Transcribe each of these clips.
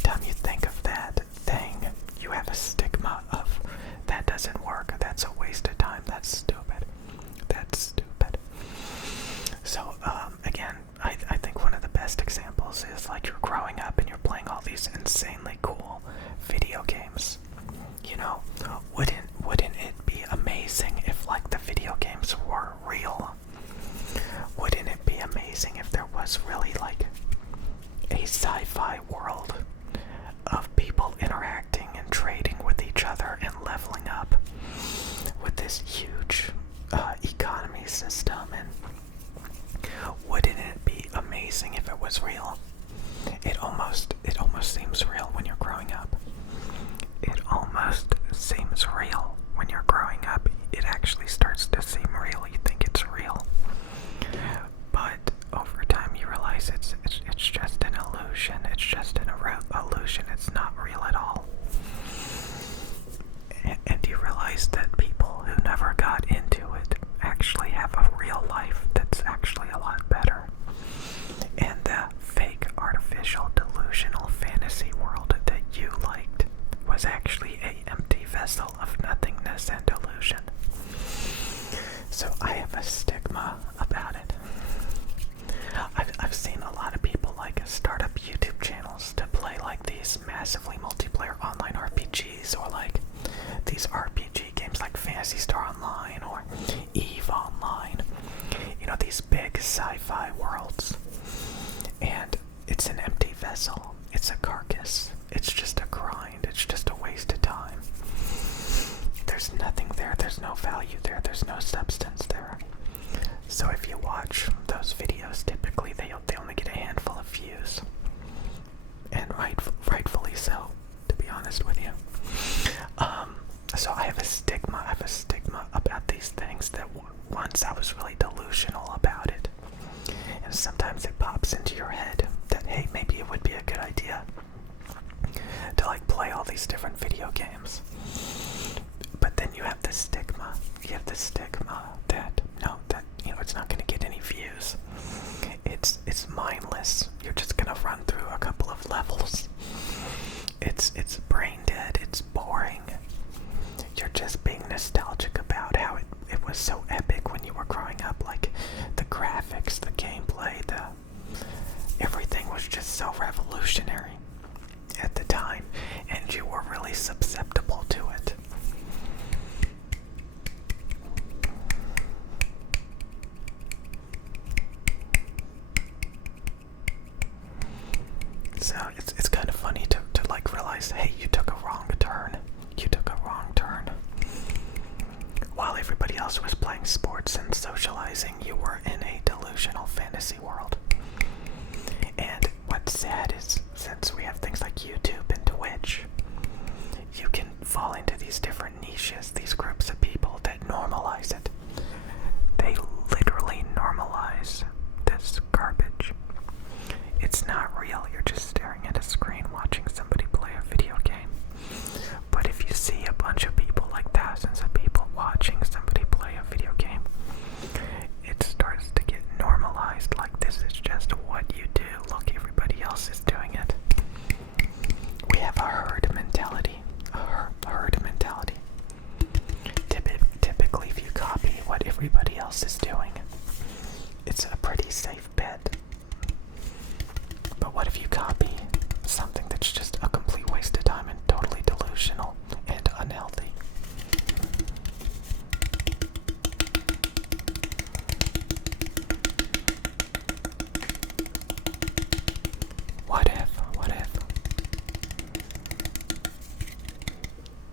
every time you think of that thing, you have a stigma of, that doesn't work, that's a waste of time, that's stupid. That's stupid. So, again, I think one of the best examples is like you're growing up and you're playing all these insanely cool video games. You know, wouldn't it be amazing if like the video games were real? Wouldn't it be amazing if there was really like a sci-fi world of people interacting and trading with each other and leveling up with this huge economy system? And wouldn't it be amazing if it was real? It almost seems real when you're growing up. It almost seems real when you're growing up. It actually starts to seem real. You think it's real, but over time you realize it's just an illusion. It's just an illusion. It's not real at all. And you realize that people who never got into it actually have a real life that's actually a lot better. And the fake, artificial, delusional fantasy world that you liked was actually an empty vessel of nothingness and illusion. So I have a stigma about it. I've seen a lot of people like start up YouTube channels to play like these massively multiplayer online RPGs, or like these RPG games like Phantasy Star Online or EVE Online. You know, these big sci-fi worlds. And it's an empty vessel. It's a carcass. It's just a grind. It's just a waste of time. There's nothing there. There's no value there. There's no substance there. So if you watch those videos, typically they only get a handful of views. And rightfully so, to be honest with you. So I have a stigma. About these things that once I was really delusional about it. And sometimes it pops into your head that, hey, maybe it would be a good idea to like play all these different video games. But then you have the stigma. You have the stigma that, no, that, you know, it's not going to get any views. It's mindless. You're just going to run through a couple of levels. It's brain dead. It's boring. You're just being nostalgic about how it was so epic when you were growing up. Like the graphics, the gameplay, everything was just so revolutionary at the time, and you were really susceptible to it. So it's kind of funny to like realize, hey, you took a wrong turn. You took a wrong turn. While everybody else was playing sports and socializing, you were in a delusional fantasy world. And what's sad is, since we have things like YouTube and Twitch, you can fall into these different niches, these groups of people that normalize it. They literally normalize this garbage. It's not real. You're just staring at a screen watching somebody play a video game. But if you see a bunch of people, like thousands of people watching somebody play a video game, it starts to get normalized. Like, this is just what you do. Look, everybody else is doing it. We have a herd mentality. A herd mentality. Typically, if you copy what everybody else is doing, it's a pretty safe bet. But what if you copy something that's just a complete waste of time and totally delusional and unhealthy? What if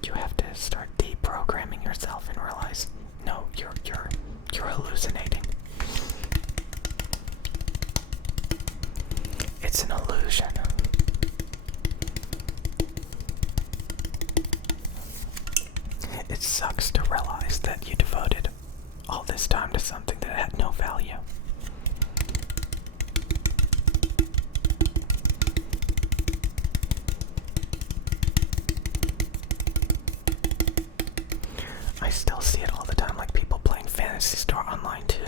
you have to start deprogramming yourself and realize, no, you're hallucinating. It's an illusion. It sucks to realize that you devoted all this time to something that had no value. I still see it all the time, like people playing Phantasy Star Online 2,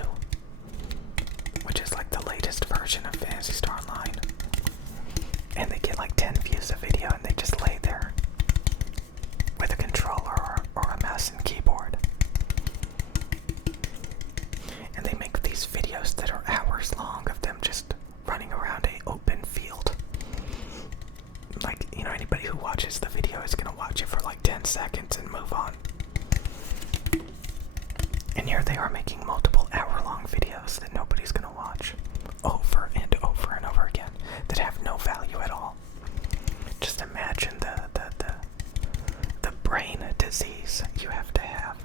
which is like the latest version of Phantasy Star Online. And they get like 10 views a video. anybody who watches the video is gonna watch it for like 10 seconds and move on. And here they are making multiple hour-long videos that nobody's gonna watch over and over and over again that have no value at all. Just imagine the brain disease you have to have.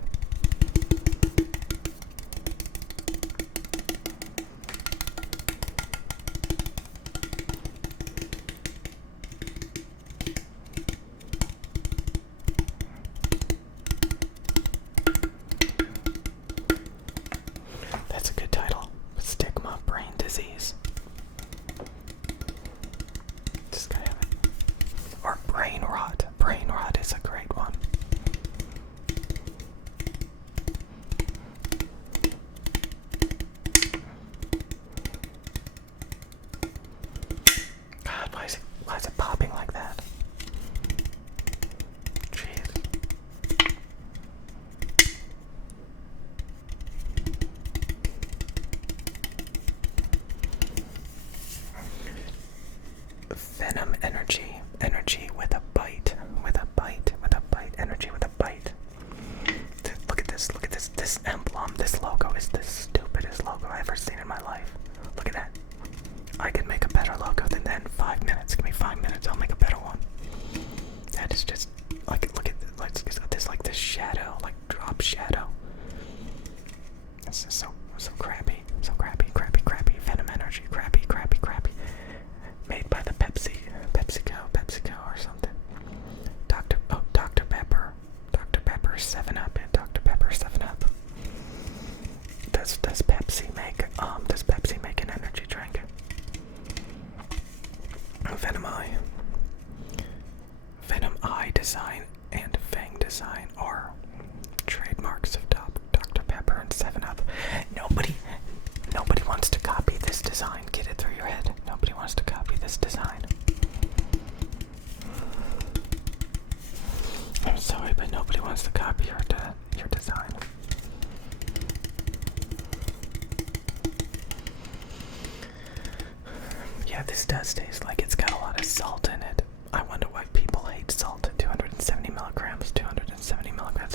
That's a good title. Stigma, brain disease. Just gotta have it. Or brain rot. Brain rot is a great one. God, why is it popping like that? Jeez. Venom energy. Energy with a bite. With a bite. With a bite. Energy with a bite. Look at this. Look at this. This emblem. This logo is the stupidest logo I've ever seen in my life. Look at that. I could make a better logo than that in 5 minutes. Give me 5 minutes. I'll make a better one. That is just like, look at this, like this shadow, like drop shadow. This is so crappy. So crappy. Venom energy. Crappy. Made by the PepsiCo or something. Dr. Pepper. Dr. Pepper 7-Up. Dr. Pepper 7-Up. Does Pepsi make an energy drink? Venom Eye design and Fang design are trademarks of Dr. Pepper and 7-Up. Nobody wants to copy this design. Get it through your head. Nobody wants to copy this design. I'm sorry, but nobody wants to copy your design. Yeah, this does taste like it's got a lot of salt in it. I wonder why people hate salt. 270 milligrams.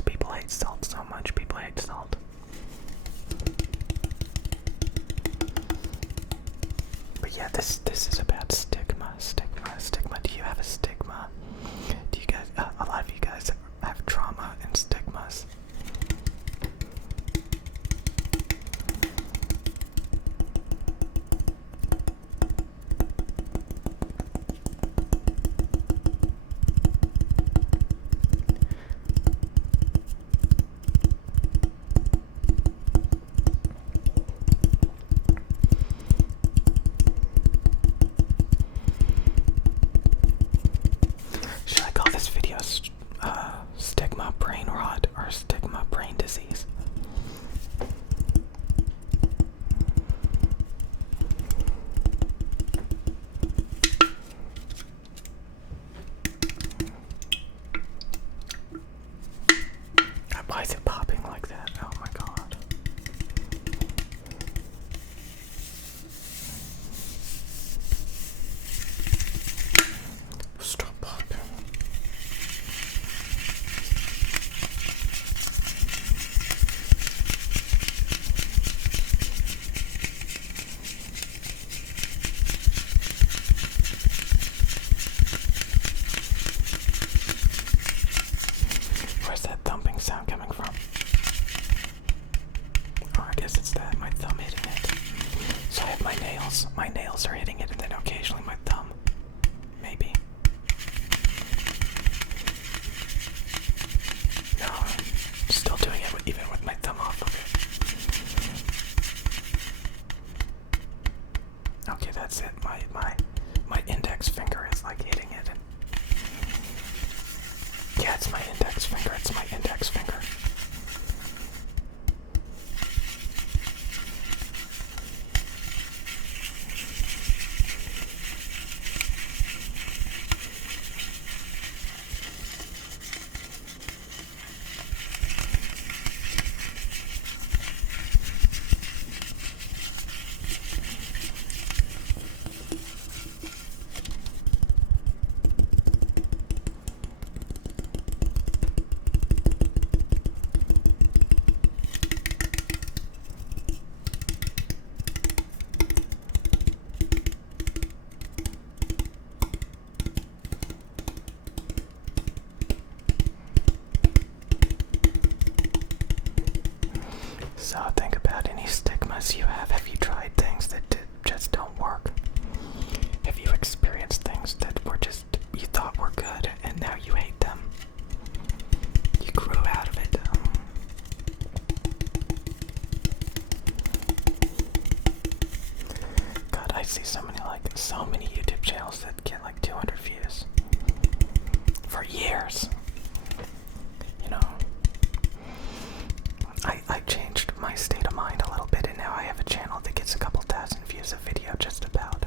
People hate salt so much. People hate salt. But yeah, this is about stigma. Do you have a stigma? Do you guys? A lot of you guys have trauma and stigmas. Should I call this video stigma brain rot or stigma brain disease? Why is it popping like that? Oh my god. Stop popping. So think about any stigmas you have. Have you tried things that just don't work? Have you experienced things that were just, you thought were good, and now you hate them? You grew out of it. God, I see so many YouTube channels that get like 200 views for years. You know, I changed my state of mind a little bit, and now I have a channel that gets a couple thousand views a video just about.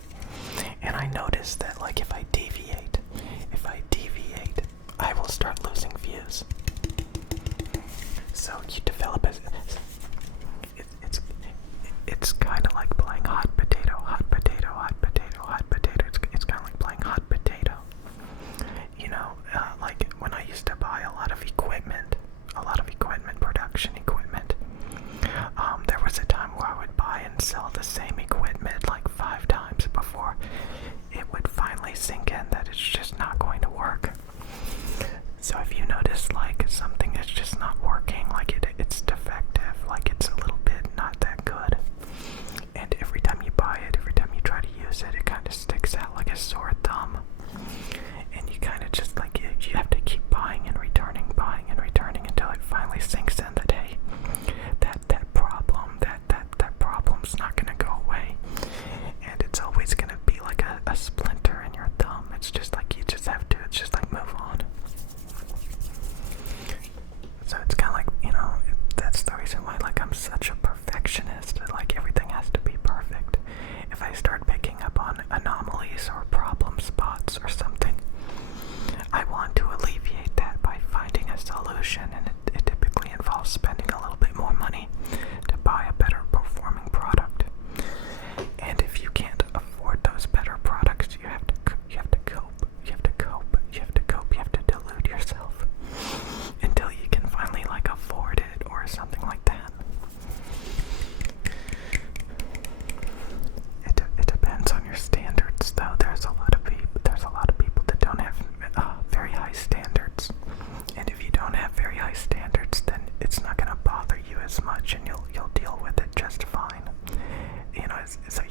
And I noticed that like if I deviate, I will start losing views. So you develop it's kind of like playing hot potato. It's kind of like playing hot potato. You know, like when I used to buy a lot of equipment, production equipment. There was a time where I would buy and sell the same equipment like 5 times before it would finally sink in that it's just not going to work. So if you notice like something is just not working, like it's defective, like it's a little bit not that good, and every time you buy it, every time you try to use it, it kind of sticks out like a sore thumb, and you kind of just like you have to keep buying and returning until it finally sinks in that hey, that problem's not gonna go away, and it's always gonna be like a splinter in your thumb. It's just like you just have to. It's just like move on. So it's kind of like, you know, that's the reason why like I'm such a perfectionist. Like everything has to be perfect. If I start picking up on anomalies or problem spots or something, I want to alleviate that by finding a solution, and it typically involves spending a little bit more money to buy a better performing product. And if you can't afford those better products, you have to cope. You have to delude yourself until you can finally like afford it or something like that. It depends on your standards, though. There's a lot of people that don't have very high standards, and if you don't have very high standards, then it's not going to bother you as much, and you'll deal with it just fine. You know, so